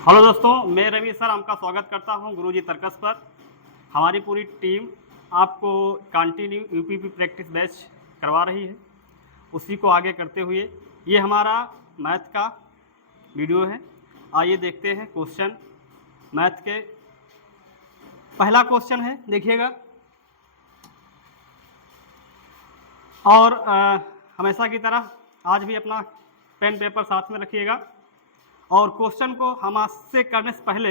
Hello दोस्तों, मैं Ravi sir आपका स्वागत करता हूं गुरुजी तर्कस पर। हमारी पूरी टीम आपको कंटिन्यू यूपीपी प्रैक्टिस बैच करवा रही है। उसी को आगे करते हुए ये हमारा मैथ का वीडियो है। आइए देखते हैं क्वेश्चन। मैथ के पहला क्वेश्चन है, देखिएगा। और हमेशा की तरह आज भी अपना पेन पेपर साथ में रखिएगा। और क्वेश्चन को हम आज से करने से पहले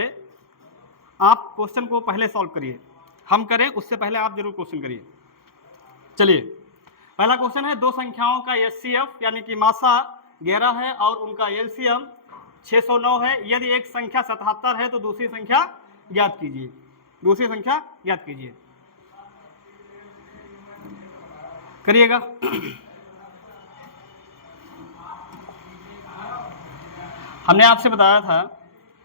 आप क्वेश्चन को पहले सॉल्व करिए। हम करें उससे पहले आप जरूर क्वेश्चन करिए। चलिए, पहला क्वेश्चन है, दो संख्याओं का एचसीएफ यानी कि मासा 11 है और उनका एलसीएम 609 है। यदि एक संख्या 77 है तो दूसरी संख्या ज्ञात कीजिए। दूसरी संख्या ज्ञात कीजिए, करिएगा। हमने आपसे बताया था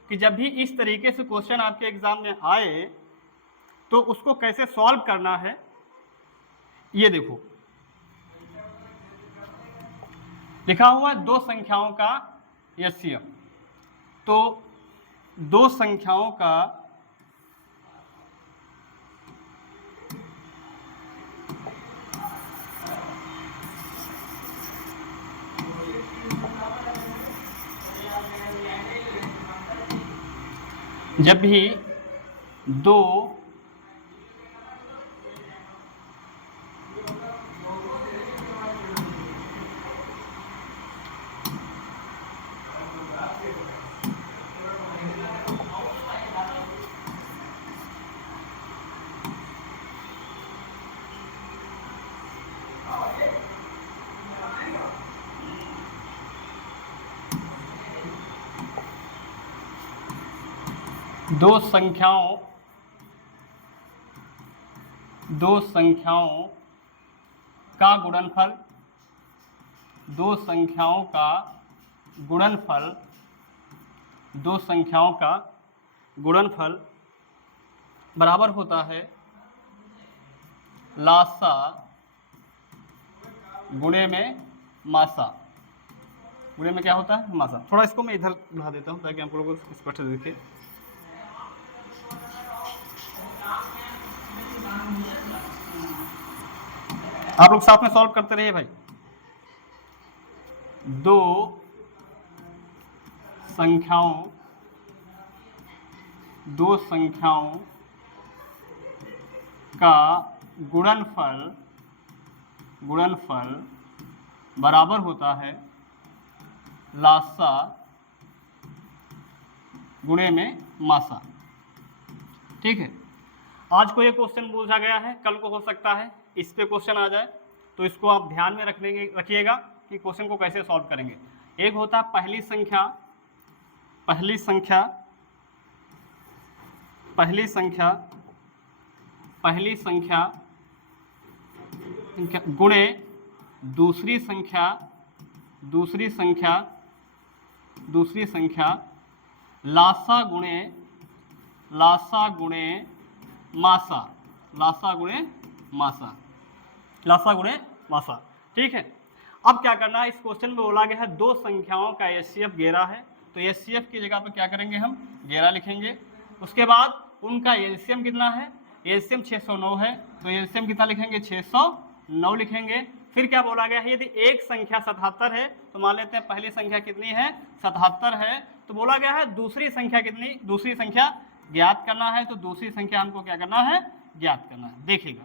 कि जब भी इस तरीके से क्वेश्चन आपके एग्जाम में आए तो उसको कैसे सॉल्व करना है, ये देखो लिखा हुआ है दो संख्याओं का एचसीएफ। तो दो संख्याओं का जब भी दो संख्याओं का गुणनफल, दो संख्याओं का गुणनफल बराबर होता है लासा गुणे में मासा। गुणे में क्या होता है? मासा। थोड़ा इसको मैं इधर बढ़ा देता हूं ताकि आप लोगों को स्पष्ट दिखे। आप लोग साथ में सॉल्व करते रहिए भाई। दो संख्याओं का गुणनफल बराबर होता है लासा गुणे में मासा। ठीक है, आज को ये क्वेश्चन पूछा गया है, कल को हो सकता है इस पे क्वेश्चन आ जाए, तो इसको आप ध्यान में रखिएगा कि क्वेश्चन को कैसे सॉल्व करेंगे। एक होता है पहली संख्या गुणे दूसरी संख्या लासा गुणे मासा। ठीक है, अब क्या करना है, इस क्वेश्चन में बोला गया है दो संख्याओं का एचसीएफ 11 है, तो एचसीएफ की जगह पर क्या करेंगे, हम 11 लिखेंगे। उसके बाद उनका एलसीएम कितना है, एलसीएम 609 है, तो एलसीएम कितना लिखेंगे, 609 लिखेंगे। फिर क्या बोला गया है, यदि एक संख्या 77 है तो मान लेते हैं पहली संख्या कितनी है, 77 है, तो बोला गया है दूसरी संख्या कितनी, दूसरी संख्या ज्ञात करना है। तो दूसरी संख्या हमको क्या करना है, ज्ञात करना है। देखिएगा,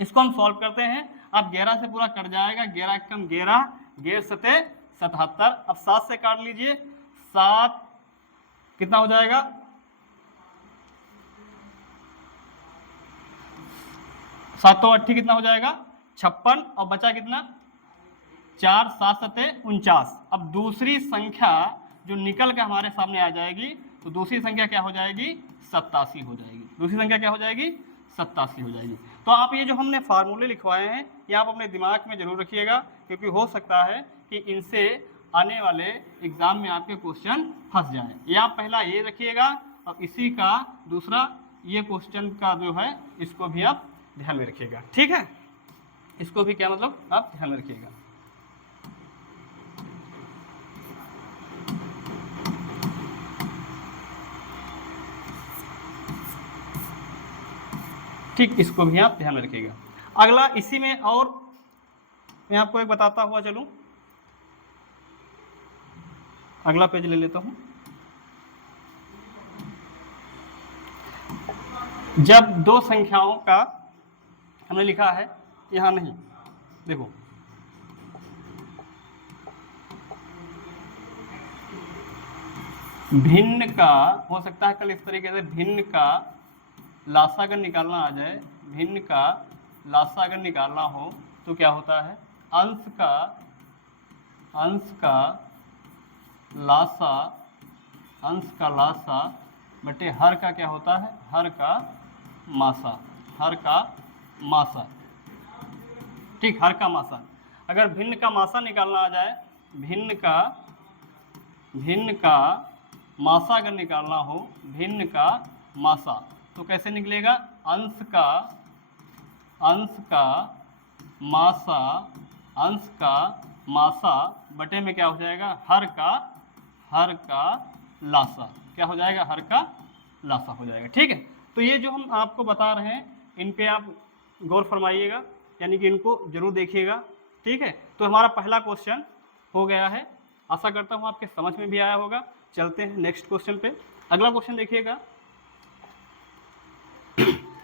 इसको हम सॉल्व करते हैं। अब 11 से पूरा कट जाएगा, 11 कम 11, 11 सते 77। अब 7 से काट लीजिए, 7 कितना हो जाएगा, 7 तो 8 कितना हो जाएगा, 56, और बचा कितना, 4, 7 सते 49। अब दूसरी संख्या जो निकल के हमारे सामने आ जाएगी, तो दूसरी संख्या क्या हो जाएगी, 87 हो जाएगी। दूसरी संख्या क्या हो जाएगी, 87 हो जाएगी। तो आप ये जो हमने फार्मूले लिखवाए हैं ये आप अपने दिमाग में जरूर रखिएगा, क्योंकि हो सकता है कि इनसे आने वाले एग्जाम में आपके क्वेश्चन फंस जाए। ये आप पहला ये रखिएगा, और इसी का दूसरा ये क्वेश्चन का जो है इसको भी आप ध्यान में रखिएगा। ठीक है, इसको भी क्या मतलब आप ध्यान में रखिएगा। ठीक, इसको भी आप ध्यान में रखिएगा। अगला इसी में, और मैं आपको एक बताता हुआ चलूं, अगला पेज ले लेता हूं। जब दो संख्याओं का हमने लिखा है, यहां नहीं, देखो भिन्न का, हो सकता है कल इस तरीके से भिन्न का लासा अगर निकालना आ जाए, भिन्न का लासा अगर निकालना हो तो क्या होता है, अंश का लासा बटे हर का क्या होता है, हर का मासा। ठीक, हर का मासा। अगर भिन्न का मासा निकालना आ जाए, भिन्न का मासा अगर निकालना हो, भिन्न का मासा, तो कैसे निकलेगा, अंश का मासा बटे में क्या हो जाएगा, हर का लासा। क्या हो जाएगा, हर का लासा हो जाएगा। ठीक है, तो ये जो हम आपको बता रहे हैं, इन पे आप गौर फरमाइएगा, यानी कि इनको जरूर देखिएगा। ठीक है, तो हमारा पहला क्वेश्चन हो गया है, आशा करता हूँ आपके समझ में भी आया होगा। चलते हैं नेक्स्ट क्वेश्चन पे। अगला क्वेश्चन देखिएगा।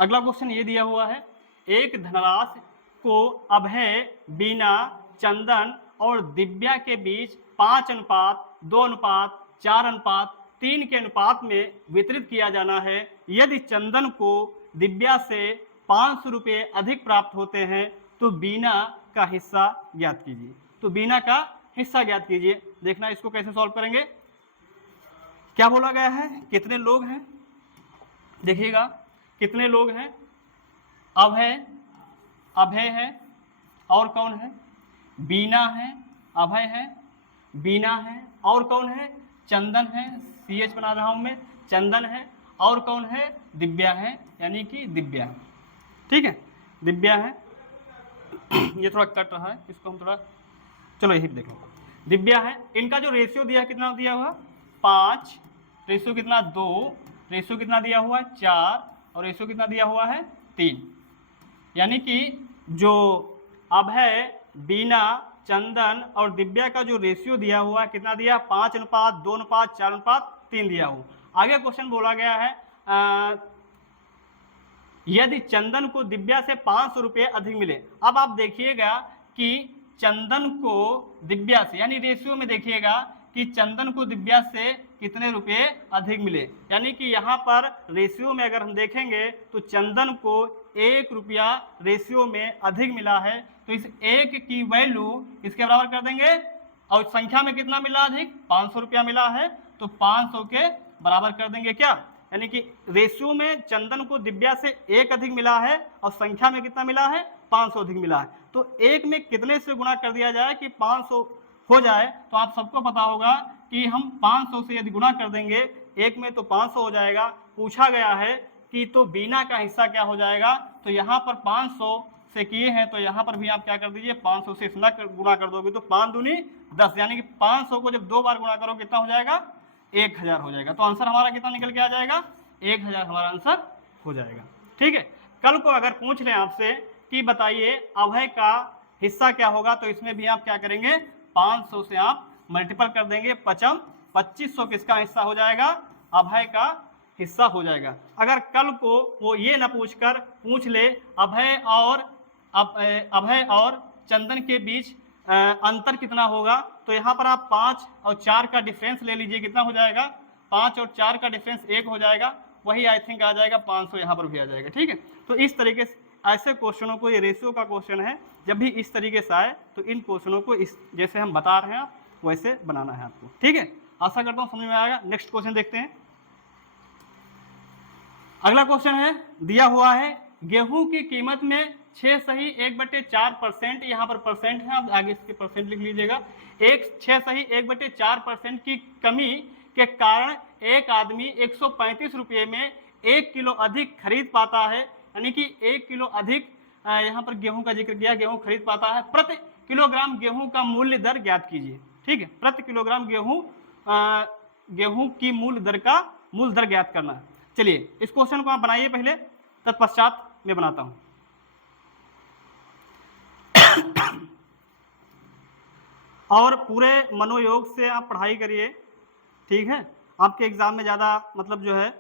अगला क्वेश्चन ये दिया हुआ है, एक धनराशि को अभय, बीना, चंदन और दिव्या के बीच 5:2:4:3 के अनुपात में वितरित किया जाना है। यदि चंदन को दिव्या से 500 रुपये अधिक प्राप्त होते हैं तो बीना का हिस्सा ज्ञात कीजिए। तो बीना का हिस्सा ज्ञात कीजिए। देखना इसको कैसे सॉल्व करेंगे। क्या बोला गया है, कितने लोग हैं, देखिएगा कितने लोग हैं, अभय है, और कौन है, बीना है, अभय है, बीना है, और कौन है, चंदन है, CH बना रहा हूं मैं, चंदन है, और कौन है, दिव्या है, यानी कि दिव्या है। ठीक है, दिव्या है। ये थोड़ा कट रहा है, इसको हम थोड़ा, चलो यही देख लो। दिव्या है, इनका जो रेशियो दिया कितना दिया हुआ, 5, रेशियो कितना 2, रेशियो कितना दिया हुआ है 4, और रेशियो कितना दिया हुआ है 3। यानी कि जो अभय, बीना, चंदन और दिव्या का जो रेशियो दिया हुआ है कितना दिया, 5:2:4:3 दिया हुआ। आगे क्वेश्चन बोला गया है यदि चंदन को दिव्या से 500 रुपये अधिक मिले। अब आप देखिएगा कि चंदन को दिव्या से, यानी रेशियो में देखिएगा कि चंदन को दिव्या से कितने रुपए अधिक मिले। यानी कि यहाँ पर रेशियो में अगर हम देखेंगे तो चंदन को 1 रुपया रेशियो में अधिक मिला है, तो इस 1 की वैल्यू इसके बराबर कर देंगे, और संख्या में कितना मिला अधिक, 500 रुपया मिला है, तो 500 के बराबर कर देंगे। क्या, यानी कि रेशियो में चंदन को दिव्या से 1 अधिक मिला है और संख्या में कितना मिला है, 500 अधिक मिला है। तो 1 में कितने से गुणा कर दिया जाए कि 500 हो जाए। तो आप सबको पता होगा कि हम 500 से यदि गुणा कर देंगे 1 में तो 500 हो जाएगा। पूछा गया है कि तो बीना का हिस्सा क्या हो जाएगा, तो यहाँ पर 500 से किए हैं, तो यहाँ पर भी आप क्या कर दीजिए, 500 से इसमें गुणा कर दोगे तो 5 दूनी 10, यानी कि 500 को जब 2 बार गुणा करो कितना हो जाएगा, 1000 हो जाएगा। तो आंसर हमारा कितना निकल के आ जाएगा, 1000 हमारा आंसर हो जाएगा। ठीक है, कल को अगर पूछ लें आपसे कि बताइए अभय का हिस्सा क्या होगा, तो इसमें भी आप क्या करेंगे, 500 से आप मल्टीपल कर देंगे, 2500 किसका हिस्सा हो जाएगा, अभय का हिस्सा हो जाएगा। अगर कल को वो ये ना पूछ ले अभय और चंदन के बीच अंतर कितना होगा, तो यहाँ पर आप 5 और 4 का डिफरेंस ले लीजिए, कितना हो जाएगा, 5 और 4 का डिफरेंस 1 हो जाएगा, वही आई थिंक आ जाएगा 500, यहाँ पर भी आ जाएगा। ठीक है, तो इस तरीके से ऐसे क्वेश्चनों को, ये रेशियो का क्वेश्चन है, जब भी इस तरीके से आए तो इन क्वेश्चनों को इस जैसे हम बता रहे हैं वैसे बनाना है आपको। ठीक है, आशा करता हूँ समझ में आएगा। नेक्स्ट क्वेश्चन देखते हैं। अगला क्वेश्चन है, दिया हुआ है गेहूं की कीमत में 6 सही 1/4%, यहाँ पर परसेंट है, आप आगे इसके परसेंट लिख लीजिएगा, 6 सही 1/4% की कमी के कारण एक आदमी 135 रुपये में 1 किलो अधिक खरीद पाता है। यानी कि 1 किलो अधिक यहाँ पर गेहूं का जिक्र किया, गेहूं खरीद पाता है। प्रति किलोग्राम गेहूं का मूल्य दर ज्ञात कीजिए। ठीक है, प्रति किलोग्राम गेहूं की मूल्य दर ज्ञात करना है। चलिए इस क्वेश्चन को आप बनाइए पहले, तत्पश्चात मैं बनाता हूँ। और पूरे मनोयोग से आप पढ़ाई करिए, ठीक है। आपके एग्ज़ाम में ज़्यादा मतलब जो है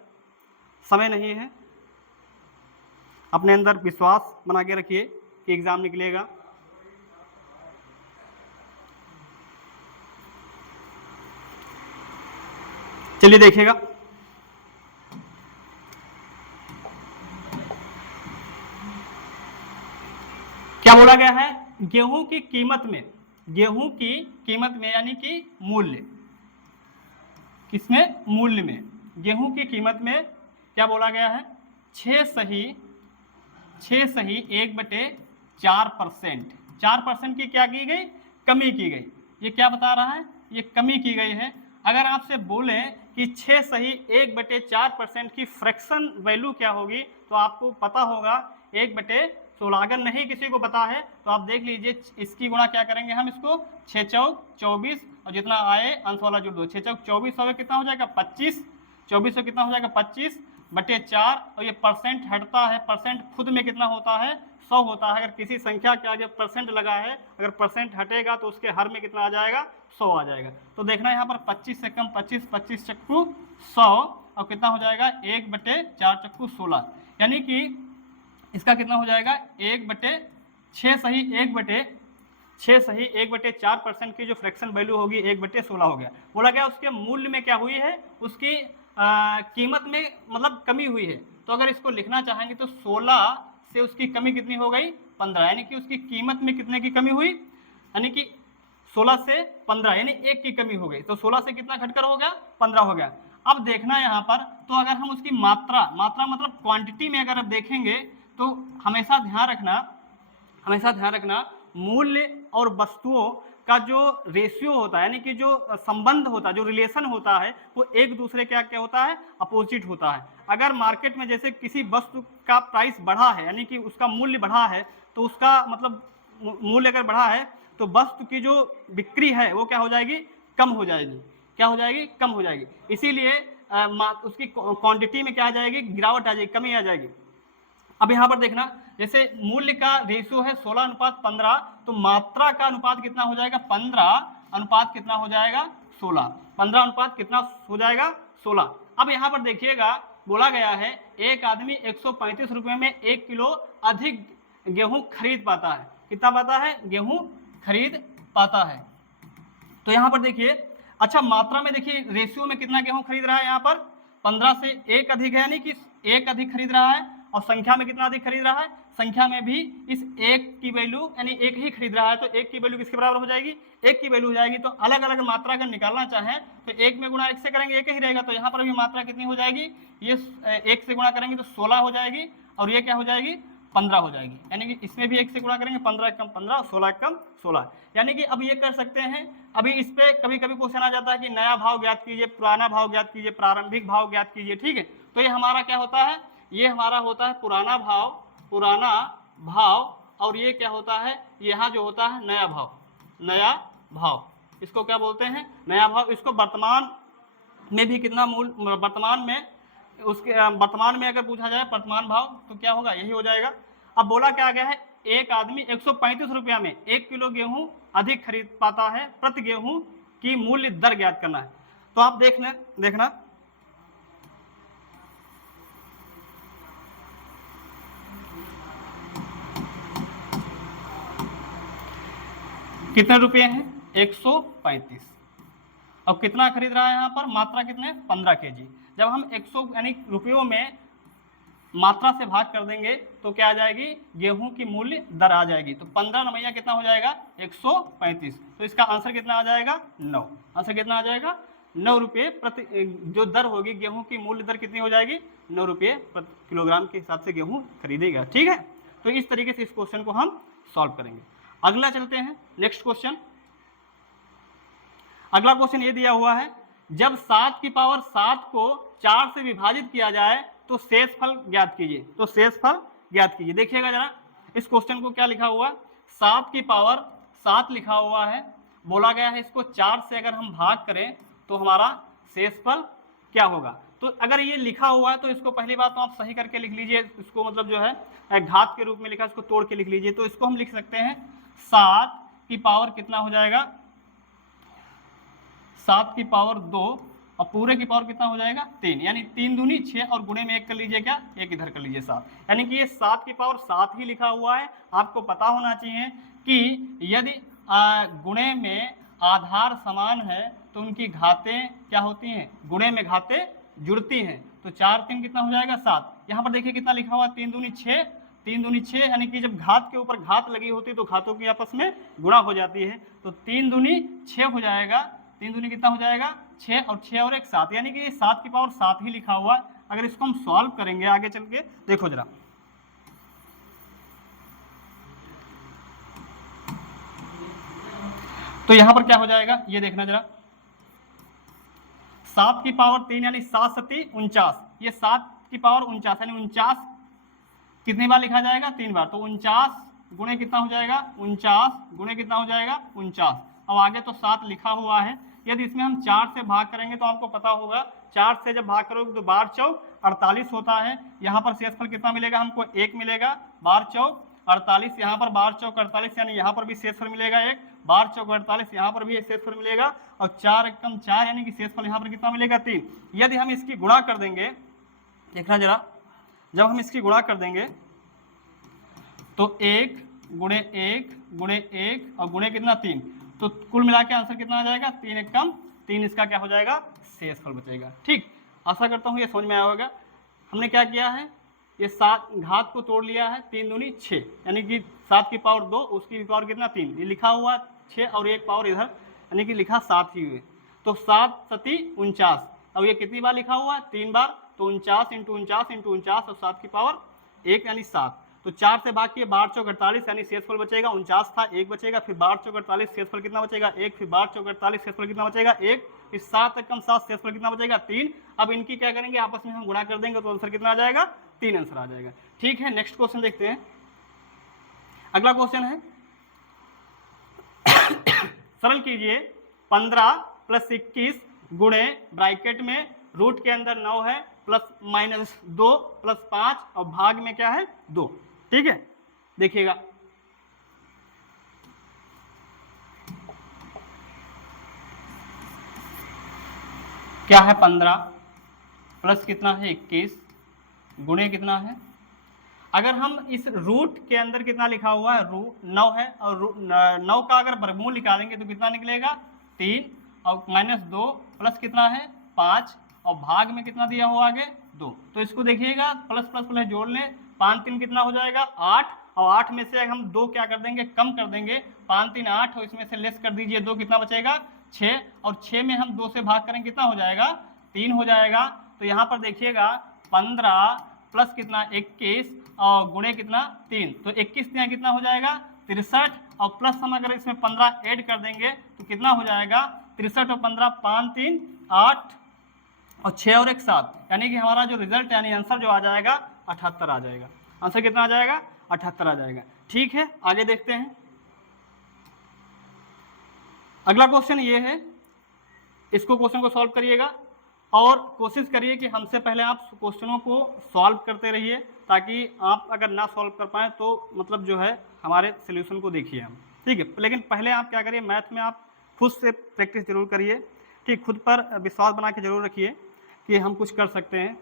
समय नहीं है, अपने अंदर विश्वास बना के रखिए कि एग्ज़ाम निकलेगा। चलिए देखिएगा, क्या बोला गया है, गेहूं की कीमत में, गेहूं की कीमत में यानी कि मूल्य, किसमें, मूल्य में, गेहूं की कीमत में क्या बोला गया है, 6 सही 1/4%, 4% की क्या की गई, कमी की गई। ये क्या बता रहा है, ये कमी की गई है। अगर आपसे बोले कि 6 सही 1/4% की फ्रैक्शन वैल्यू क्या होगी, तो आपको पता होगा 1/16। अगर नहीं किसी को पता है तो आप देख लीजिए, इसकी गुणा क्या करेंगे हम, इसको 6 चौक 24 और जितना आए अंश वाला जुड़ दो, 6 चौक 24 हो, कितना हो जाएगा 25, 24 कितना हो जाएगा 25/4, और ये परसेंट हटता है, परसेंट खुद में कितना होता है, 100 होता है। अगर किसी संख्या के आगे परसेंट लगा है, अगर परसेंट हटेगा तो उसके हर में कितना आ जाएगा, 100 आ जाएगा। तो देखना यहाँ पर 25 से कम 25, 25 चक्कू 100, और कितना हो जाएगा 1/4 चक्कू 16, यानी कि इसका कितना हो जाएगा 1/6 सही 1/4% की जो फ्रैक्शन वैल्यू होगी 1/16 हो गया। बोला गया उसके मूल्य में क्या हुई है, उसकी कीमत में मतलब कमी हुई है। तो अगर इसको लिखना चाहेंगे तो 16 से उसकी कमी कितनी हो गई, 15, यानी कि उसकी कीमत में कितने की कमी हुई, यानी कि 16 से 15 यानी 1 की कमी हो गई। तो 16 से कितना घटकर हो गया, 15 हो गया। अब देखना यहाँ पर, तो अगर हम उसकी मात्रा मतलब क्वांटिटी में अगर आप देखेंगे तो हमेशा ध्यान रखना मूल्य और वस्तुओं का जो रेशियो होता है, यानी कि जो संबंध होता है, जो रिलेशन होता है, वो एक दूसरे क्या क्या होता है, अपोजिट होता है। अगर मार्केट में जैसे किसी वस्तु का प्राइस बढ़ा है, यानी कि उसका मूल्य बढ़ा है, तो उसका मतलब मूल्य अगर बढ़ा है तो वस्तु की जो बिक्री है वो क्या हो जाएगी, कम हो जाएगी, क्या हो जाएगी, कम हो जाएगी। इसीलिए उसकी क्वांटिटी में क्या आ जाएगी, गिरावट आ जाएगी, कमी आ जाएगी। अब यहाँ पर देखना, जैसे मूल्य का रेशियो है 16:15, तो मात्रा का अनुपात कितना हो जाएगा, 15 कितना हो जाएगा 16, 15 कितना हो जाएगा 16। अब यहाँ पर देखिएगा, बोला गया है एक आदमी 135 रुपये में 1 किलो अधिक गेहूं खरीद पाता है। कितना पाता है, गेहूं खरीद पाता है। तो यहाँ पर देखिए, अच्छा मात्रा में देखिए रेशियो में कितना गेहूं खरीद रहा है, यहाँ पर 15 से 1 अधिक है, यानी कि 1 अधिक खरीद रहा है। और संख्या में कितना अधिक खरीद रहा है, संख्या में भी इस 1 की वैल्यू यानी 1 ही खरीद रहा है, तो 1 की वैल्यू किसके बराबर हो जाएगी, 1 की वैल्यू हो जाएगी। तो अलग अलग मात्रा अगर निकालना चाहें तो 1 में गुणा 1 से करेंगे 1 ही रहेगा, तो यहाँ पर भी मात्रा कितनी हो जाएगी, ये 1 से गुणा करेंगे तो 16 हो जाएगी, और ये क्या हो जाएगी 15 हो जाएगी। यानी कि इसमें भी 1 से गुणा करेंगे, 15 कम 15, 16 कम 16। यानी कि अब ये कर सकते हैं। अभी इस पे कभी कभी क्वेश्चन आ जाता है कि नया भाव ज्ञात कीजिए, पुराना भाव ज्ञात कीजिए, प्रारंभिक भाव ज्ञात कीजिए, ठीक है। तो ये हमारा क्या होता है, ये हमारा होता है पुराना भाव, और ये क्या होता है, यहाँ जो होता है नया भाव, इसको क्या बोलते हैं, नया भाव। इसको वर्तमान में भी कितना मूल्य, वर्तमान में अगर पूछा जाए वर्तमान भाव तो क्या होगा, यही हो जाएगा। अब बोला क्या गया है, एक आदमी 135 रुपया में 1 किलो गेहूं अधिक खरीद पाता है, प्रति गेहूं की मूल्य दर ज्ञात करना है। तो आप देखना कितने रुपये हैं, 135, अब कितना खरीद रहा है यहाँ पर, मात्रा कितने, 15 kg। जब हम 100 यानी रुपयों में मात्रा से भाग कर देंगे तो क्या आ जाएगी, गेहूं की मूल्य दर आ जाएगी। तो 15 नमैया कितना हो जाएगा, 135। तो इसका आंसर कितना आ जाएगा, 9। आंसर कितना आ जाएगा, 9 रुपये प्रति, जो दर होगी गेहूं की मूल्य दर कितनी हो जाएगी, 9 रुपये प्रति किलोग्राम के हिसाब से गेहूं खरीदेगा, ठीक है। तो इस तरीके से इस क्वेश्चन को हम सॉल्व करेंगे। अगला चलते हैं, नेक्स्ट क्वेश्चन। अगला क्वेश्चन ये दिया हुआ है, जब 7 की पावर 7 को 4 से विभाजित किया जाए तो शेषफल ज्ञात कीजिए। तो शेषफल ज्ञात कीजिए। देखिएगा जरा इस क्वेश्चन को, क्या लिखा हुआ, 7 की पावर 7 लिखा हुआ है, बोला गया है इसको 4 से अगर हम भाग करें तो हमारा शेषफल क्या होगा। तो तो अगर ये लिखा हुआ है तो इसको पहली बात तो आप सही करके लिख लीजिए, इसको मतलब जो है घात के रूप में लिखा, इसको तोड़ के लिख लीजिए। तो इसको हम लिख सकते हैं 7 की पावर कितना हो जाएगा, 7 की पावर 2 और पूरे की पावर कितना हो जाएगा 3, यानी 3 दूनी 6 और गुणे में 1 कर लीजिए, क्या 1 इधर कर लीजिए 7, यानी कि ये 7 की पावर 7 ही लिखा हुआ है। आपको पता होना चाहिए कि यदि गुणे में आधार समान है तो उनकी घातें क्या होती हैं, गुणे में घातें जुड़ती हैं। तो 4 3 कितना हो जाएगा 7। यहाँ पर देखिए कितना लिखा हुआ 3 दूनी 6, 3 दूनी 6, यानी कि जब घात के ऊपर घात लगी होती है तो घातों की आपस में गुणा हो जाती है। तो 3 दूनी 6 हो जाएगा, 3 दूनी कितना हो जाएगा 6 और 6 और 1 7, यानी कि 7 की पावर 7 ही लिखा हुआ। अगर इसको हम सॉल्व करेंगे आगे चल के, देखो जरा, तो यहां पर क्या हो जाएगा ये देखना जरा, 7 की पावर 3 यानी 7 सती 49, ये 7 की पावर 49 यानी 49 कितनी बार लिखा जाएगा 3 बार, तो 49 गुणे कितना हो जाएगा 49 गुणे कितना हो जाएगा 49। अब आगे तो 7 लिखा हुआ है, यदि इसमें हम 4 से भाग करेंगे तो आपको पता होगा 4 से जब भाग करोगे तो 12 चौक 48 होता है। यहाँ पर शेषफल कितना मिलेगा हमको 1 मिलेगा, 12 चौक 48, यहाँ पर 12 चौक 48 यानी यहाँ पर भी शेषफल मिलेगा 1, 12 चौक 48, यहाँ पर भी शेषफल मिलेगा, और 4 एकम 4 यानी कि शेषफल यहाँ पर कितना मिलेगा 3। यदि हम इसकी गुणा कर देंगे, देखना जरा, जब हम इसकी गुणा कर देंगे तो 1 गुणे 1 गुणे 1 और गुणे कितना 3, तो कुल मिला के आंसर कितना आ जाएगा 3 एकम 3, इसका क्या हो जाएगा शेषफल बचेगा। ठीक, आशा करता हूँ ये समझ में आया होगा। हमने क्या किया है, ये 7 घात को तोड़ लिया है, 3 दूनी 6, यानी कि 7 की पावर 2 उसकी पावर कितना 3, ये लिखा हुआ 6 और 1 पावर इधर, यानी कि लिखा 7 ही हुए, तो 7 सती 49। अब ये कितनी बार लिखा हुआ 3 बार, तो 49 इंटू 49 और 7 की पावर 1 यानी 7। तो 4 से भाग किए 12 चौक 48 यानी शेषफल बचेगा 49 था, 1 बचेगा, फिर 12 चौक 48 शेषफल कितना बचेगा 1, फिर 12 चौक 48 शेषफल कितना बचेगा 1, फिर 7 एकम 7 शेषफल कितना बचेगा 3। अब इनकी क्या करेंगे आपस में हम गुणा कर देंगे तो आंसर कितना आ जाएगा 3 आंसर आ जाएगा। ठीक है, नेक्स्ट क्वेश्चन देखते हैं। अगला क्वेश्चन है सरल कीजिए 15 + 21 गुणे ब्रैकेट में रूट के अंदर 9 है +-2 + 5 और भाग में क्या है 2। ठीक है, देखिएगा क्या है 15 प्लस कितना है 21 गुणे कितना है, अगर हम इस रूट के अंदर कितना लिखा हुआ है 9 है, और 9 का अगर वर्गमूल निकालेंगे तो कितना निकलेगा 3 और -2 प्लस कितना है 5 और भाग में कितना दिया हुआ आगे 2। तो इसको देखिएगा प्लस प्लस प्लस जोड़ लें, 5 3 कितना हो जाएगा 8, और 8 में से हम 2 क्या कर देंगे कम कर देंगे, 5 3 8 और इसमें से लेस कर दीजिए 2, कितना बचेगा 6, और 6 में हम 2 से भाग करेंगे कितना हो जाएगा 3 हो जाएगा। तो यहाँ पर देखिएगा 15 प्लस कितना 21 और गुणे कितना 3, तो 21 यहाँ कितना हो जाएगा 63, और प्लस हम अगर इसमें 15 ऐड कर देंगे तो कितना हो जाएगा 63 और 15 5 3 8 और 6 और 1 7, यानी कि हमारा जो रिजल्ट यानी आंसर जो आ जाएगा 78 आ जाएगा। आंसर कितना आ जाएगा 78 आ जाएगा। ठीक है, आगे देखते हैं। अगला क्वेश्चन ये है, इसको क्वेश्चन को सॉल्व करिएगा और कोशिश करिए कि हमसे पहले आप क्वेश्चनों को सॉल्व करते रहिए, ताकि आप अगर ना सॉल्व कर पाएँ तो मतलब जो है हमारे सोल्यूशन को देखिए हम। ठीक है, लेकिन पहले आप क्या करिए, मैथ में आप खुद से प्रैक्टिस जरूर करिए। ठीक, खुद पर विश्वास बना के जरूर रखिए कि हम कुछ कर सकते हैं।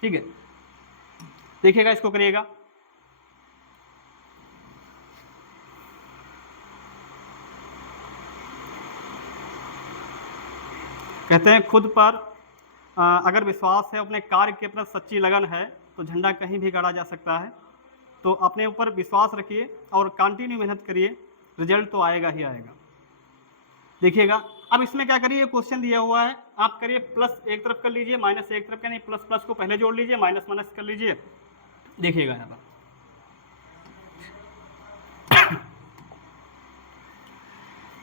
ठीक है, देखिएगा, इसको करिएगा। कहते हैं खुद पर अगर विश्वास है, अपने कार्य के प्रति सच्ची लगन है तो झंडा कहीं भी गाड़ा जा सकता है। तो अपने ऊपर विश्वास रखिए और कंटिन्यू मेहनत करिए, रिजल्ट तो आएगा ही आएगा। देखिएगा, अब इसमें क्या करिए, क्वेश्चन दिया हुआ है, आप करिए प्लस एक तरफ कर लीजिए, माइनस एक तरफ, यानी प्लस प्लस को पहले जोड़ लीजिए, माइनस माइनस कर लीजिए। देखिएगा यहाँ पर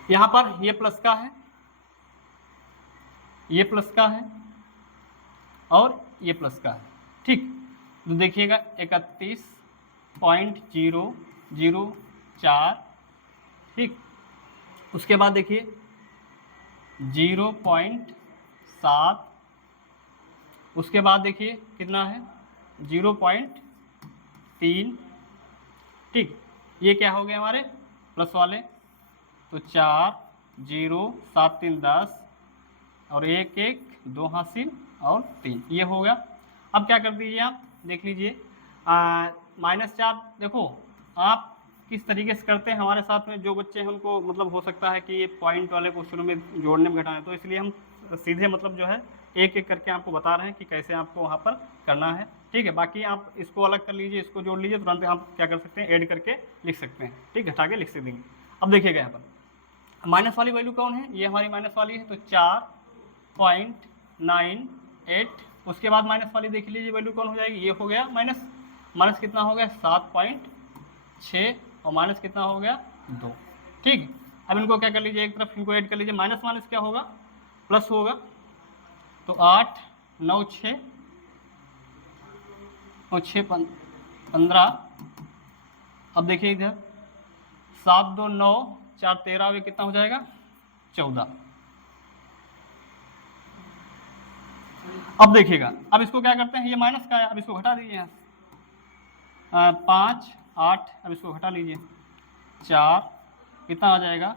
यहाँ पर ये प्लस का है, ये प्लस का है और ये प्लस का है। ठीक, तो देखिएगा 31.004। ठीक, उसके बाद देखिए 0.7 उसके बाद देखिए कितना है 0.3, ठीक, ये क्या हो गया हमारे प्लस वाले, तो 4 0 7 3 10 और 1 1 2 हासिल और 3, ये हो गया। अब क्या कर दीजिए आप देख लीजिए, -4 देखो आप किस तरीके से करते हैं, हमारे साथ में जो बच्चे हैं उनको मतलब हो सकता है कि ये पॉइंट वाले क्वेश्चनों में जोड़ने में घटाने, तो इसलिए हम सीधे मतलब जो है एक एक करके आपको बता रहे हैं कि कैसे आपको वहाँ पर करना है, ठीक है। बाकी आप इसको अलग कर लीजिए, इसको जोड़ लीजिए, तुरंत आप क्या कर सकते हैं ऐड करके लिख सकते हैं, ठीक, घटा के लिख देंगे। अब देखिएगा यहाँ पर माइनस वाली वैल्यू कौन है, ये हमारी माइनस वाली है, तो 4.98, उसके बाद माइनस वाली देख लीजिए वैल्यू कौन हो जाएगी, ये हो गया माइनस, माइनस कितना हो गया 7.6 और माइनस कितना हो गया 2, ठीक। अब इनको क्या कर लीजिए एक तरफ इनको ऐड कर लीजिए, माइनस माइनस क्या होगा प्लस होगा, तो 8 9 6 और 6 15, अब देखिए इधर 7 2 9 4 13, ये कितना हो जाएगा 14। अब देखिएगा, अब इसको क्या करते हैं, ये माइनस का है, अब इसको घटा दीजिए यहाँ, 5 8, अब इसको घटा लीजिए 4, कितना आ जाएगा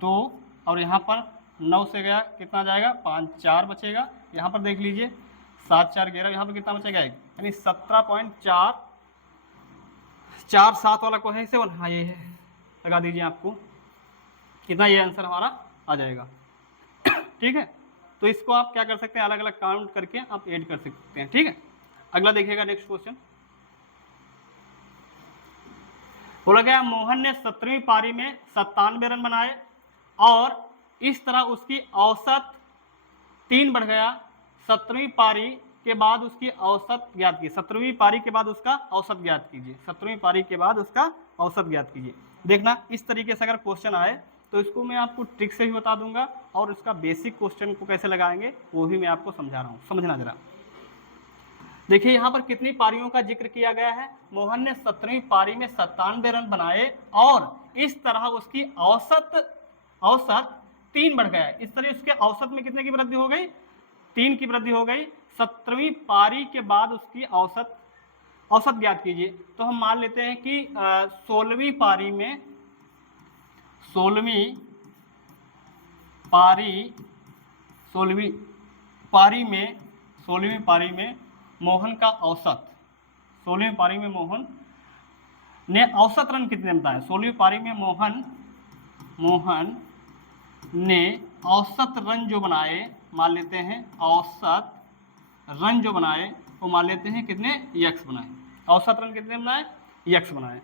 2, और यहाँ पर 9 से गया कितना जाएगा 5 4 बचेगा, यहाँ पर देख लीजिए 7 4 11, यहाँ पर कितना बचेगा 1, यानी 17.4 4 7 वाला को है 7, हाँ ये है, लगा दीजिए आपको कितना, ये आंसर हमारा आ जाएगा, ठीक है। तो इसको आप क्या कर सकते हैं अलग अलग काउंट करके आप ऐड कर सकते हैं, ठीक है। अगला देखिएगा नेक्स्ट क्वेश्चन, बोला गया मोहन ने 17वीं पारी में 97 रन बनाए और इस तरह उसकी औसत 3 बढ़ गया। 17वीं पारी के बाद उसकी औसत ज्ञात कीजिए, 17वीं पारी के बाद उसका औसत ज्ञात कीजिए, 17वीं पारी के बाद उसका औसत ज्ञात कीजिए। देखना इस तरीके से अगर क्वेश्चन आए तो इसको मैं आपको ट्रिक से भी बता दूंगा और इसका बेसिक क्वेश्चन को कैसे लगाएंगे वो भी मैं आपको समझा रहा हूँ, समझना जरा। देखिए यहाँ पर कितनी पारियों का जिक्र किया गया है, मोहन ने 17वीं पारी में 97 रन बनाए और इस तरह उसकी औसत 3 बढ़ गया। इस तरह उसके औसत में कितने की वृद्धि हो गई, 3 की वृद्धि हो गई। 17वीं पारी के बाद उसकी औसत ज्ञात कीजिए। तो हम मान लेते हैं कि 16वीं पारी में 16वीं पारी में मोहन का औसत, 16वीं पारी में मोहन ने औसत रन कितने बताए, 16वीं पारी में मोहन ने औसत रन जो बनाए, मान लेते हैं औसत रन जो बनाए वो मान लेते हैं कितने x बनाए, औसत रन कितने बनाए x बनाए।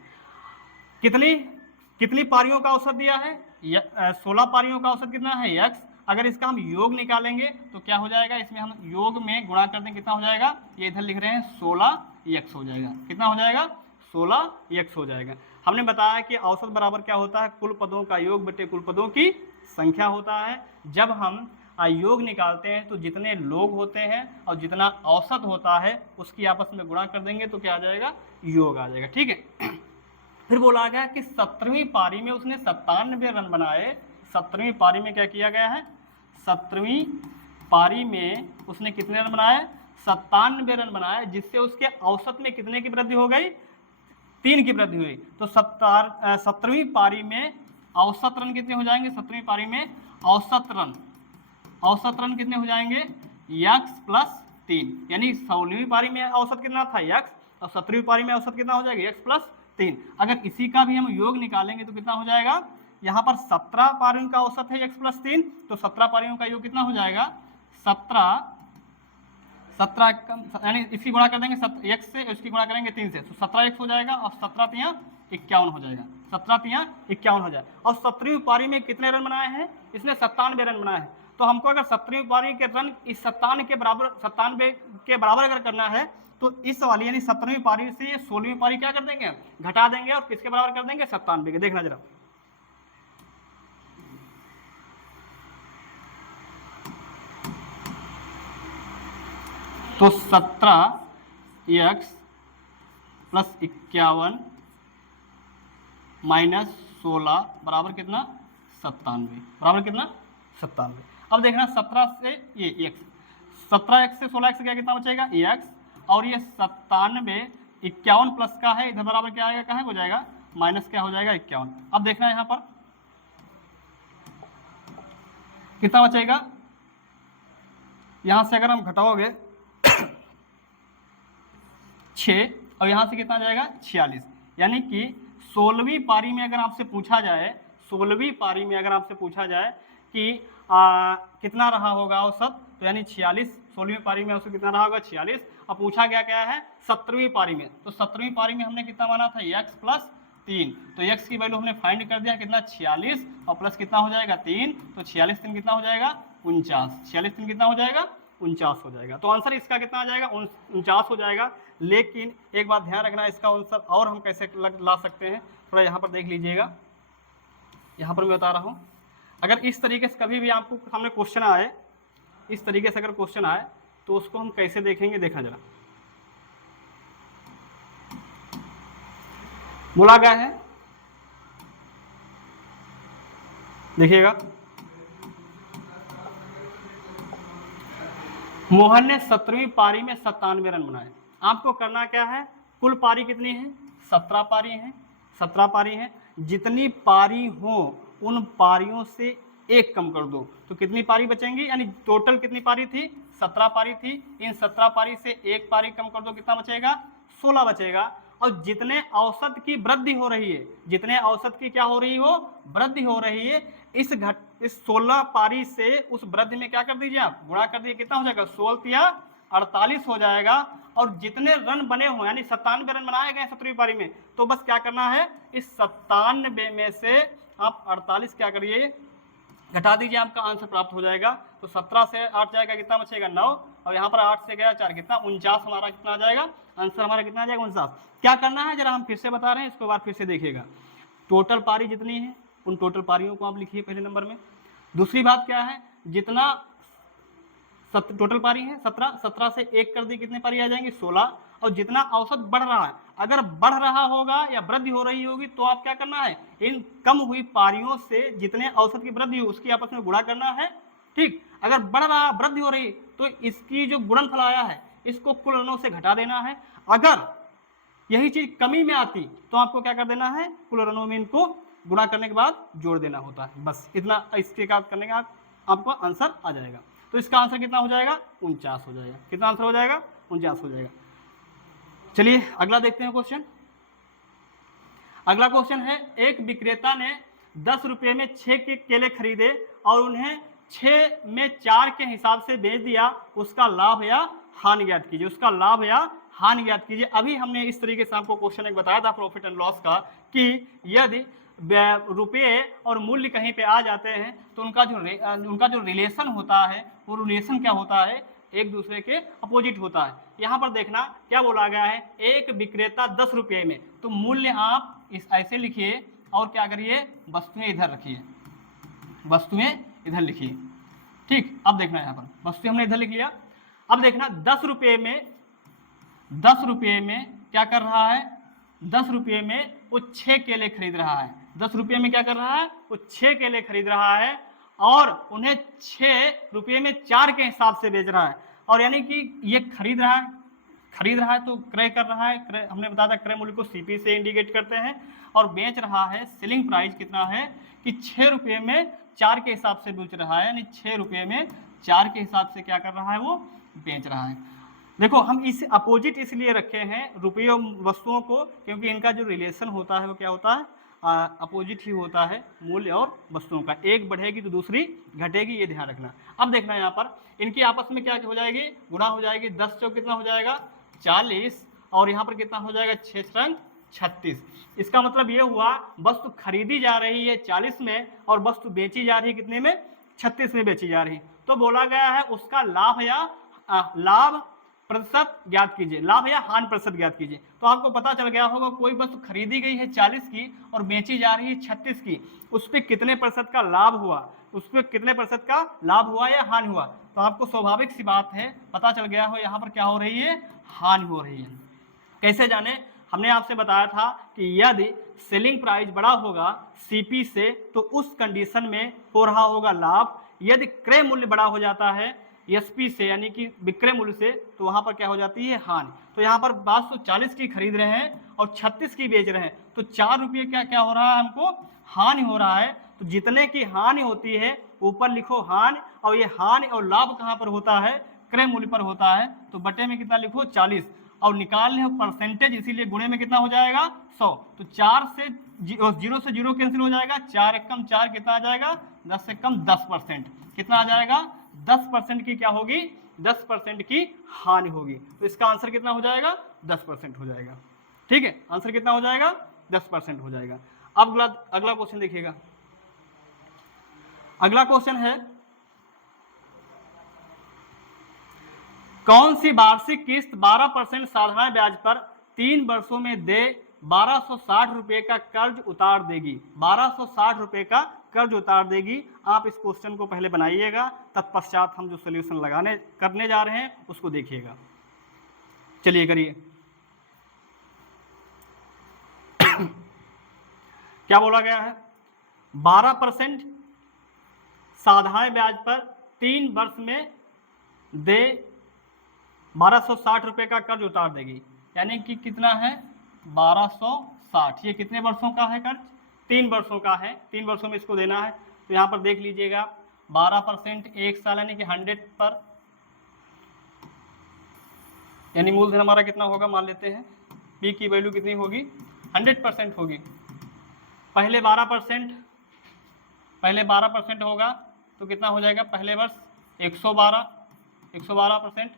कितनी पारियों का औसत दिया है, 16 पारियों का औसत कितना है x। अगर इसका हम योग निकालेंगे तो क्या हो जाएगा, इसमें हम योग में गुणा कर देंगे, कितना हो जाएगा, ये इधर लिख रहे हैं 16x हो जाएगा, कितना हो जाएगा 16x हो जाएगा। हमने बताया कि औसत बराबर क्या होता है, कुल पदों का योग बटे कुल पदों की संख्या होता है। जब हम योग निकालते हैं तो जितने लोग होते हैं और जितना औसत होता है उसकी आपस में गुणा कर देंगे तो क्या आ जाएगा, योग आ जाएगा, ठीक है। फिर बोला गया कि 17वीं पारी में उसने 97 रन बनाए। 17वीं पारी में क्या किया गया है, 17वीं पारी में उसने कितने रन बनाए, 97 रन बनाए, जिससे उसके औसत में कितने की वृद्धि हो गई, 3 की वृद्धि हुई। तो 17वीं पारी में औसत रन कितने हो जाएंगे, 17वीं पारी में औसत रन कितने हो जाएंगे, x + 3, यानी 16वीं पारी में औसत कितना था x और 17वीं पारी में औसत कितना हो जाएगा x + 3। अगर इसी का भी हम योग निकालेंगे तो कितना हो जाएगा, यहाँ पर 17 पारियों का औसत है x + 3, तो 17 पारियों का योग कितना हो जाएगा, 17 यानी इसकी गुणा कर देंगे x से, इसकी गुणा करेंगे 3 से, तो 17x हो जाएगा और 17 × 51 हो जाएगा, 17 × 51 हो जाएगा। और 17वीं पारी में कितने रन बनाए हैं, इसने 97 रन बनाए हैं। तो हमको अगर 17वीं पारी के रन इस 97 के बराबर अगर करना है तो इस वाली यानी 17वीं पारी से ये 16वीं पारी क्या कर देंगे, घटा देंगे और किसके बराबर कर देंगे, 97 के। देखना जरा, तो 17x + 51 - 16 बराबर कितना, 97, बराबर कितना 97। अब देखना 17 से ये x 17x से 16x क्या कितना बचेगा x, और ये 97 51 प्लस का है, इधर बराबर क्या आएगा, कहाँ हो जाएगा माइनस क्या हो जाएगा 51। अब देखना यहाँ पर कितना बचेगा, यहाँ से अगर हम घटाओगे 6 और यहाँ से कितना जाएगा 46, यानी कि 16वीं पारी में अगर आपसे पूछा जाए, 16वीं पारी में अगर आपसे पूछा जाए कि कितना रहा होगा औसत, तो यानी 46, 16वीं पारी में औसत कितना रहा होगा 46। अब पूछा गया है 17वीं पारी में, तो 17वीं पारी में हमने कितना माना था x प्लस 3, तो x की वैल्यू हमने फाइंड कर दिया कितना 46 और प्लस कितना हो जाएगा 3, तो 46 3 कितना हो जाएगा 49, 46 3 कितना हो जाएगा 49 हो जाएगा। तो आंसर इसका कितना आ जाएगा 49 हो जाएगा। लेकिन एक बात ध्यान रखना, इसका आंसर और हम कैसे ला सकते हैं, थोड़ा यहाँ पर देख लीजिएगा, यहाँ पर मैं बता रहा हूँ। अगर इस तरीके से कभी भी आपको सामने क्वेश्चन आए, इस तरीके से अगर क्वेश्चन आए तो उसको हम कैसे देखेंगे, देखा जरा। बोला गया है, देखिएगा, मोहन ने 17वीं पारी में 97 रन बनाए। आपको करना क्या है, कुल पारी कितनी है 17 पारी है, 17 पारी है, जितनी पारी हो उन पारियों से एक कम कर दो तो कितनी पारी बचेंगी, यानी टोटल कितनी पारी थी 17 पारी थी, इन 17 पारी से एक पारी कम कर दो कितना बचेगा 16 बचेगा। और जितने औसत की वृद्धि हो रही है, जितने औसत की क्या हो रही हो वृद्धि हो रही है, इस 16 पारी से उस वृद्धि में क्या कर दीजिए आप गुणा कर दीजिए, कितना हो जाएगा 16 या 48 हो जाएगा। और जितने रन बने हो यानी 97 रन बनाए गए 17वीं पारी में, तो बस क्या करना है इस 97 में से आप 48 क्या करिए घटा दीजिए, आपका आंसर प्राप्त हो जाएगा। तो 17 से 8 जाएगा कितना बचेगा 9, और यहाँ पर 8 से गया 4 कितना 49, हमारा कितना आ जाएगा आंसर हमारा कितना आ जाएगा 49। क्या करना है जरा हम फिर से बता रहे हैं, इसको बार फिर से देखिएगा। टोटल पारी जितनी है उन टोटल पारियों को आप लिखिए पहले नंबर में। दूसरी बात क्या है, जितना टोटल पारी है 17, 17 से 1 कर दी कितने पारी आ जाएंगे 16, और जितना औसत बढ़ रहा है, अगर बढ़ रहा होगा या वृद्धि हो रही होगी तो आप क्या करना है इन कम हुई पारियों से जितने औसत की वृद्धि हो उसकी आपस में गुणा करना है, ठीक। अगर बढ़ रहा वृद्धि हो रही तो इसकी जो गुणनफल आया है इसको कुल रनों से घटा देना है। अगर यही चीज कमी में आती तो आपको क्या कर देना है कुल रनों में इनको गुणा करने के बाद जोड़ देना होता है, बस इतना इसके काम करने का आपको आंसर आ जाएगा। तो इसका आंसर कितना हो जाएगा 49 हो जाएगा। कितना आंसर हो जाएगा 49 हो जाएगा। चलिए अगला देखते हैं क्वेश्चन। अगला क्वेश्चन है, एक विक्रेता ने 10 रुपये में 6 के केले खरीदे और उन्हें 6 में 4 के हिसाब से बेच दिया, उसका लाभ या हानि ज्ञात कीजिए। उसका लाभ या हानि ज्ञात कीजिए। अभी हमने इस तरीके से आपको क्वेश्चन एक बताया था प्रॉफिट एंड लॉस का, कि यदि रुपये और मूल्य कहीं पे आ जाते हैं तो उनका जो रिलेशन होता है वो रिलेशन क्या होता है एक दूसरे के अपोजिट होता है। यहाँ पर देखना क्या बोला गया है, एक विक्रेता 10 रुपये में, तो मूल्य आप इस ऐसे लिखिए और क्या करिए वस्तुएं इधर रखिए, वस्तुएं इधर लिखिए, ठीक। अब देखना यहाँ पर वस्तुएं हमने इधर लिख लिया। अब देखना 10 रुपये में क्या कर रहा है, 10 रुपये में वो 6 केले खरीद रहा है। 10 रुपये में क्या कर रहा है वो 6 केले खरीद रहा है और उन्हें 6 रुपये में 4 के हिसाब से बेच रहा है। और यानी कि ये खरीद रहा है तो क्रय कर रहा है, क्रय हमने बताया था क्रय मूल्य को सीपी से इंडिकेट करते हैं, और बेच रहा है सेलिंग प्राइस कितना है कि 6 रुपये में 4 के हिसाब से बेच रहा है, यानी 6 रुपये में 4 के हिसाब से क्या कर रहा है वो बेच रहा है। देखो हम इस अपोजिट इसलिए रखे हैं रुपये वस्तुओं को, क्योंकि इनका जो रिलेशन होता है वो क्या होता है अपोजिट ही होता है मूल्य और वस्तुओं का, एक बढ़ेगी तो दूसरी घटेगी, ये ध्यान रखना। अब देखना यहाँ पर इनकी आपस में क्या हो जाएगी गुणा हो जाएगी। 10 चौक कितना हो जाएगा 40, और यहाँ पर कितना हो जाएगा 6 रंग 36। इसका मतलब ये हुआ वस्तु खरीदी जा रही है 40 में और वस्तु बेची जा रही है कितने में 36 में बेची जा रही है। तो बोला गया है उसका लाभ या लाभ प्रतिशत ज्ञात कीजिए, लाभ या हानि प्रतिशत ज्ञात कीजिए। तो आपको पता चल गया होगा कोई वस्तु खरीदी गई है 40 की और बेची जा रही है 36 की, उस पर कितने प्रतिशत का लाभ हुआ, उस पर कितने प्रतिशत का लाभ हुआ या हानि हुआ। तो आपको स्वाभाविक सी बात है पता चल गया हो यहाँ पर क्या हो रही है हानि हो रही है। कैसे जाने, हमने आपसे बताया था कि यदि सेलिंग प्राइस बड़ा होगा सीपी से तो उस कंडीशन में हो रहा होगा लाभ, यदि क्रय मूल्य बड़ा हो जाता है एसपी से यानी कि विक्रय मूल्य से, तो वहाँ पर क्या हो जाती है हानि। तो यहाँ पर 540 की खरीद रहे हैं और 36 की बेच रहे हैं, तो 4 रुपये क्या क्या हो रहा है, हमको हानि हो रहा है। तो जितने की हानि होती है ऊपर लिखो हानि, और ये हानि और लाभ कहाँ पर होता है, क्रय मूल्य पर होता है। तो बटे में कितना लिखो 40, और निकालने हो परसेंटेज, इसीलिए गुणे में कितना हो जाएगा 100। तो 4 से 0 से 0 कैंसिल हो जाएगा, 4 एक कम 4 कितना आ जाएगा 10 से कम 10%, कितना आ जाएगा 10% की क्या होगी, 10% की हानि होगी। तो इसका आंसर कितना हो जाएगा 10% हो जाएगा। ठीक है, आंसर कितना हो जाएगा 10% हो जाएगा। अब अगला क्वेश्चन देखिएगा। अगला क्वेश्चन है, कौन सी वार्षिक किस्त 12% साधारण ब्याज पर 3 वर्षों में दे 1260 रुपए का कर्ज उतार देगी, 1260 रुपए का कर्ज उतार देगी। आप इस क्वेश्चन को पहले बनाइएगा, तत्पश्चात हम जो सोल्यूशन करने जा रहे हैं उसको देखिएगा। चलिए करिए। क्या बोला गया है, 12% साधारण ब्याज पर 3 वर्ष में दे 1260 रुपए का कर्ज उतार देगी, यानी कि कितना है 1260। ये कितने वर्षों का है कर्ज, 3 वर्षों का है, 3 वर्षों में इसको देना है। तो यहाँ पर देख लीजिएगा 12% 1 साल यानी कि 100 पर, यानी मूलधन हमारा कितना होगा, मान लेते हैं पी की वैल्यू कितनी होगी 100% होगी। पहले 12% होगा तो कितना हो जाएगा, पहले वर्ष 112%।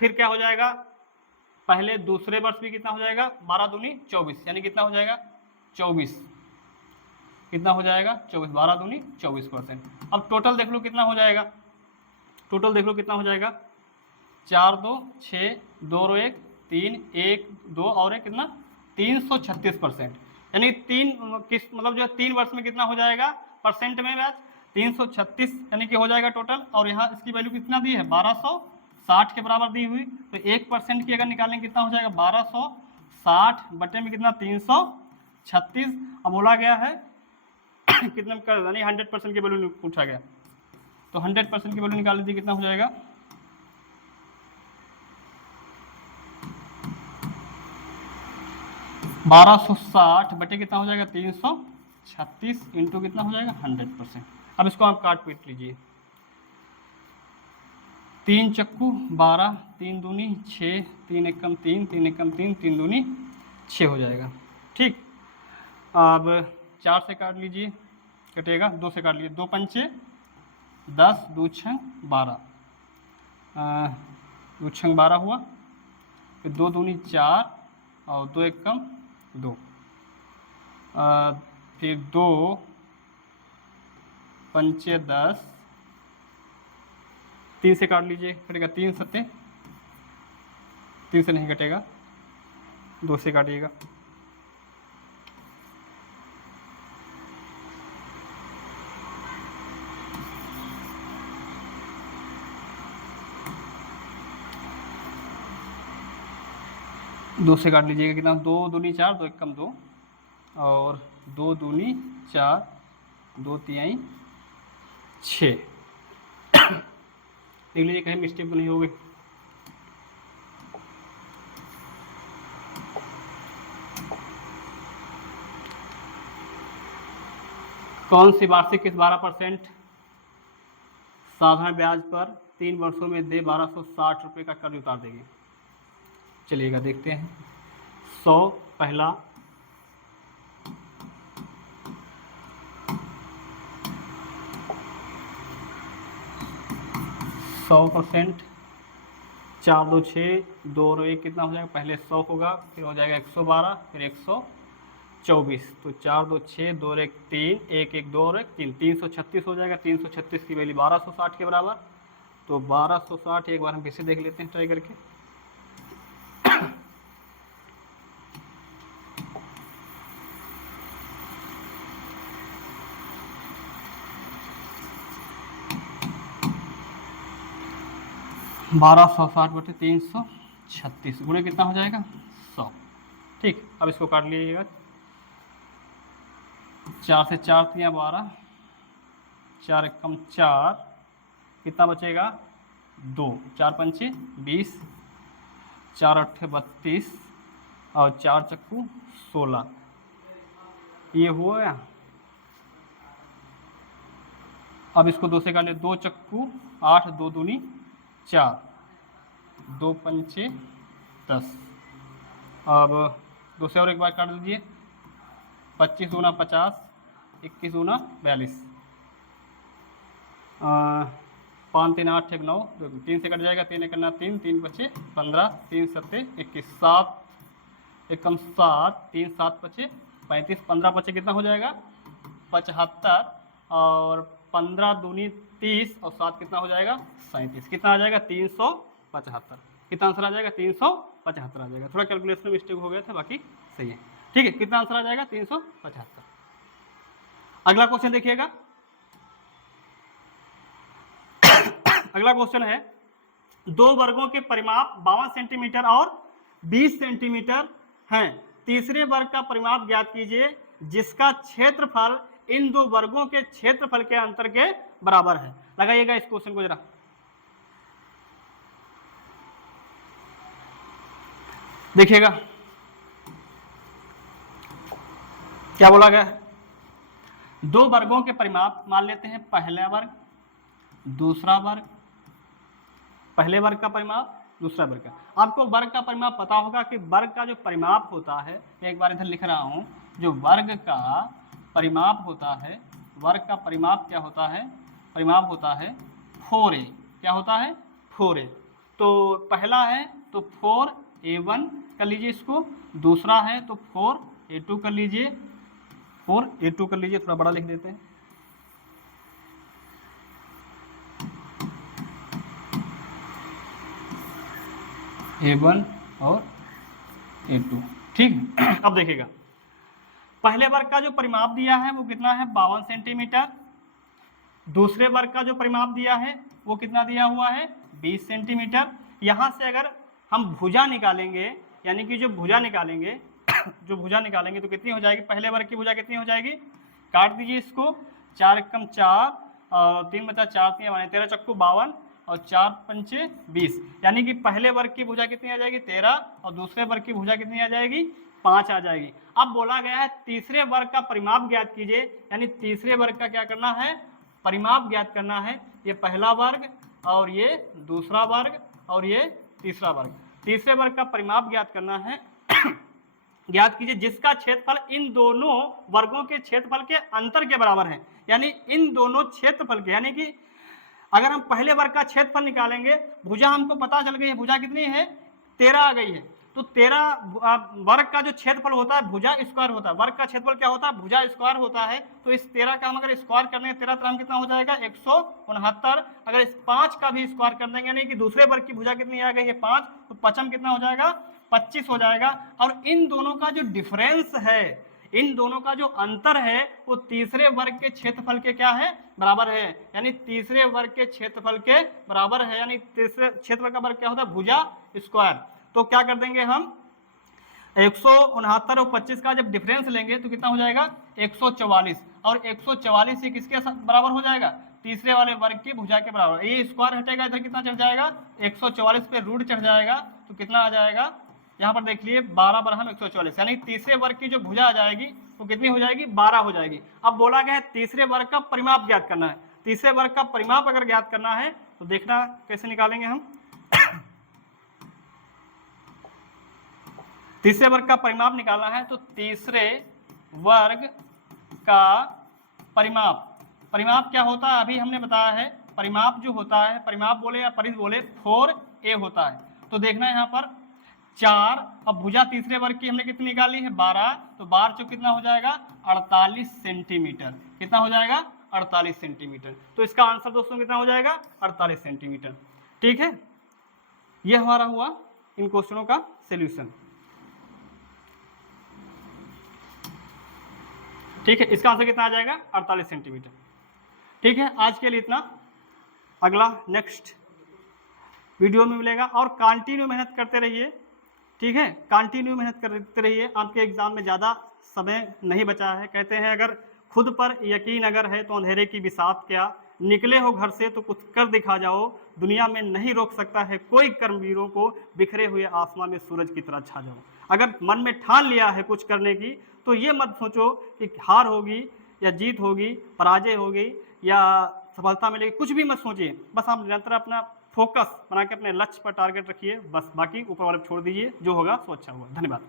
फिर क्या हो जाएगा, पहले दूसरे वर्ष भी कितना हो जाएगा 12 दूनी 24, यानी कितना हो जाएगा 24, कितना हो जाएगा 24, 12 दूनी 24%। अब टोटल देख लो कितना हो जाएगा, टोटल देख लो कितना हो जाएगा, 4 2 6 2 और 1 3 1 2 और 1 कितना 336%, यानी 3 किस्त मतलब जो है 3 वर्ष में कितना हो जाएगा परसेंट में ब्याज 336 यानी कि हो जाएगा टोटल। और यहाँ इसकी वैल्यू कितना दी है 1260 के बराबर दी हुई, तो 1% की अगर निकालेंगे कितना हो जाएगा 1260 बटे में कितना 336। अब बोला गया है कितना कर, यानी 100% की वैल्यू पूछा गया, तो 100% की वैल्यू निकाल लीजिए, कितना हो जाएगा 1260 बटे कितना हो जाएगा 336 इंटू कितना हो जाएगा 100%। अब इसको आप काट पीट लीजिए, 3 चक्कू 12, 3 दूनी 6, 3 एकम 3, 3 एकम 3, 3 दूनी 6 हो जाएगा। ठीक, अब 4 से काट लीजिए, कटेगा 2 से काट लीजिए, 2 पंचे 10, 2 छंग 12, 2 छंग 12 हुआ, फिर 2 दूनी 4 और 2 एकम 2, फिर 2 पंचे 10, 3 से काट लीजिए, कटेगा 3 सत्ते, 3 से नहीं कटेगा, 2 से काटिएगा, दो से काट लीजिएगा, कितना 2 दूनी 4, 2 एकम 2 और 2 दूनी 4, 2 तिहाई 6। देख लीजिए कहीं मिस्टेक तो नहीं हो गई। कौन सी वार्षिक किस्त 12% साधारण ब्याज पर 3 वर्षों में दे 1260 रुपये का कर्ज उतार देगी। चलिएगा देखते हैं। 100 पहला, 100%, 4 2 6 2 और 1 कितना हो जाएगा, पहले 100 होगा, फिर हो जाएगा 112, फिर 124, तो 4 2 6 2 और 1 3, 1 1 2 और 1 3, 336 हो जाएगा। 336 की वैल्यू 1260 के बराबर, तो 1260 एक बार हम फिर से देख लेते हैं ट्राई करके। बारह 160 बटे 336 गुणे कितना हो जाएगा 100। ठीक, अब इसको काट लीजिएगा, 4 से 4 तिया 12, 4 एकम 4, कितना बचेगा 2, 4 पंचे 20, 4 अट्ठे 32 और 4 चक्कू 16। ये हुआ या? अब इसको 2 से काट ले, 2 चक्कू 8, 2 दूनी 4, 2 पंचे 10। अब 2 से और एक बार काट दीजिए, 25 दूना 50, 21 दूना 42, 5 3 8 1 9, 3 से कट जाएगा, 3 1 9 3, 3 बचे 15, 3 सत्ते 21, 7 एकम 7, 3 7 बचे 35, 15 बचे कितना हो जाएगा 75, और 15 दूनी 30 और 7 कितना हो जाएगा 37, कितना आ जाएगा 375। कितना आंसर आ जाएगा 375 आ जाएगा। थोड़ा कैलकुलेशन में मिस्टेक हो गया था, बाकी सही है। ठीक है, कितना आंसर आ जाएगा 375। अगला क्वेश्चन देखिएगा। अगला क्वेश्चन है, 2 वर्गों के परिमाप 52 सेंटीमीटर और 20 सेंटीमीटर हैं। तीसरे वर्ग का परिमाप ज्ञात कीजिए जिसका क्षेत्रफल इन 2 वर्गों के क्षेत्रफल के अंतर के बराबर है। लगाइएगा इस क्वेश्चन को जरा। देखिएगा क्या बोला गया है। 2 वर्गों के परिमाप मान लेते हैं, पहला वर्ग दूसरा वर्ग, पहले वर्ग का परिमाप दूसरा वर्ग का। आपको वर्ग का परिमाप पता होगा कि वर्ग का जो परिमाप होता है, मैं एक बार इधर लिख रहा हूं, जो वर्ग का परिमाप होता है, वर्ग का परिमाप क्या होता है, परिमाप होता है 4a। क्या होता है 4a। तो पहला है तो 4a1 कर लीजिए इसको, दूसरा है तो 4a2 कर लीजिए, 4a2 कर लीजिए, थोड़ा बड़ा लिख देते हैं। A1 और A2, ठीक। अब देखिएगा, पहले वर्ग का जो परिमाप दिया है वो कितना है 52 सेंटीमीटर, दूसरे वर्ग का जो परिमाप दिया है वो कितना दिया हुआ है 20 सेंटीमीटर। यहाँ से अगर हम भुजा निकालेंगे, यानी कि जो भुजा निकालेंगे जो भुजा निकालेंगे तो कितनी हो जाएगी, पहले वर्ग की भुजा कितनी हो जाएगी, काट दीजिए इसको, 4 एकम 4 और 3 बचा 4 3 बने 13 चक्कू 52 और 4 पंचे 20, यानी कि पहले वर्ग की भुजा कितनी आ जाएगी 13 और दूसरे वर्ग की भुजा कितनी आ जाएगी 5 आ जाएगी। अब बोला गया है तीसरे वर्ग का परिमाप ज्ञात कीजिए, यानी तीसरे वर्ग का क्या करना है, परिमाप ज्ञात करना है। ये पहला वर्ग और ये दूसरा वर्ग और ये तीसरा वर्ग, तीसरे वर्ग का परिमाप ज्ञात करना है। ज्ञात कीजिए जिसका क्षेत्रफल इन दोनों वर्गों के क्षेत्रफल के अंतर के बराबर है। यानी इन दोनों क्षेत्रफल के, यानी कि अगर हम पहले वर्ग का क्षेत्रफल निकालेंगे, भुजा हमको पता चल गई है, भुजा कितनी है 13 आ गई है, तो 13 वर्ग का जो क्षेत्रफल होता है भुजा स्क्वायर होता है, वर्ग का क्षेत्रफल क्या होता है भुजा स्क्वायर होता है। तो इस 13 का हम अगर स्क्वायर करने 13 तरह कितना हो जाएगा 169। अगर इस 5 का भी स्क्वायर कर देंगे, यानी कि दूसरे वर्ग की भुजा कितनी आ गई है 5, तो 5 कितना हो जाएगा 25 हो जाएगा। और इन दोनों का जो डिफरेंस है, इन दोनों का जो अंतर है वो तीसरे वर्ग के क्षेत्रफल के क्या है बराबर है, यानी तीसरे वर्ग के क्षेत्रफल के बराबर है। यानी तीसरे क्षेत्रफल का वर्ग क्या होता है भुजा स्क्वायर। तो क्या कर देंगे हम 169 और 25 का जब डिफरेंस लेंगे तो कितना हो जाएगा 144, और 144 ये किसके बराबर हो जाएगा तीसरे वाले वर्ग की भुजा के बराबर। ये स्क्वायर हटेगा, इधर कितना चढ़ जाएगा 144 पे रूट चढ़ जाएगा, तो कितना आ जाएगा यहाँ पर देख लिए 12 बराबर 144, यानी तीसरे वर्ग की जो भुजा आ जाएगी वो कितनी हो जाएगी 12 हो जाएगी। अब बोला गया है तीसरे वर्ग का परिमाप ज्ञात करना है। तीसरे वर्ग का परिमाप अगर ज्ञात करना है तो देखना कैसे निकालेंगे हम। तीसरे वर्ग का परिमाप निकालना है तो तीसरे वर्ग का परिमाप, परिमाप क्या होता है अभी हमने बताया है, परिमाप जो होता है, परिमाप बोले या परिध बोले 4a होता है। तो देखना है यहाँ पर 4, अब भुजा तीसरे वर्ग की हमने कितनी निकाली है 12, तो 12 चौक कितना हो जाएगा 48 सेंटीमीटर, कितना हो जाएगा 48 सेंटीमीटर। तो इसका आंसर दोस्तों कितना हो जाएगा 48 सेंटीमीटर। ठीक है, ये हमारा हुआ इन क्वेश्चनों का सॉल्यूशन। ठीक है, इसका आंसर कितना आ जाएगा 48 सेंटीमीटर। ठीक है, आज के लिए इतना, अगला नेक्स्ट वीडियो में मिलेगा। और कंटिन्यू मेहनत करते रहिए, ठीक है, कंटिन्यू मेहनत करते रहिए। आपके एग्जाम में ज़्यादा समय नहीं बचा है। कहते हैं अगर खुद पर यकीन अगर है तो अंधेरे की बिसात क्या, निकले हो घर से तो कुछ कर दिखा जाओ, दुनिया में नहीं रोक सकता है कोई कर्मवीरों को बिखरे हुए आसमां में सूरज की तरह छा जाओ। अगर मन में ठान लिया है कुछ करने की तो ये मत सोचो कि हार होगी या जीत होगी, पराजय होगी या सफलता मिलेगी, कुछ भी मत सोचिए। बस आप निरंतर अपना फोकस बना के अपने लक्ष्य पर टारगेट रखिए, बस बाकी ऊपर वाले छोड़ दीजिए, जो होगा सो अच्छा होगा। धन्यवाद।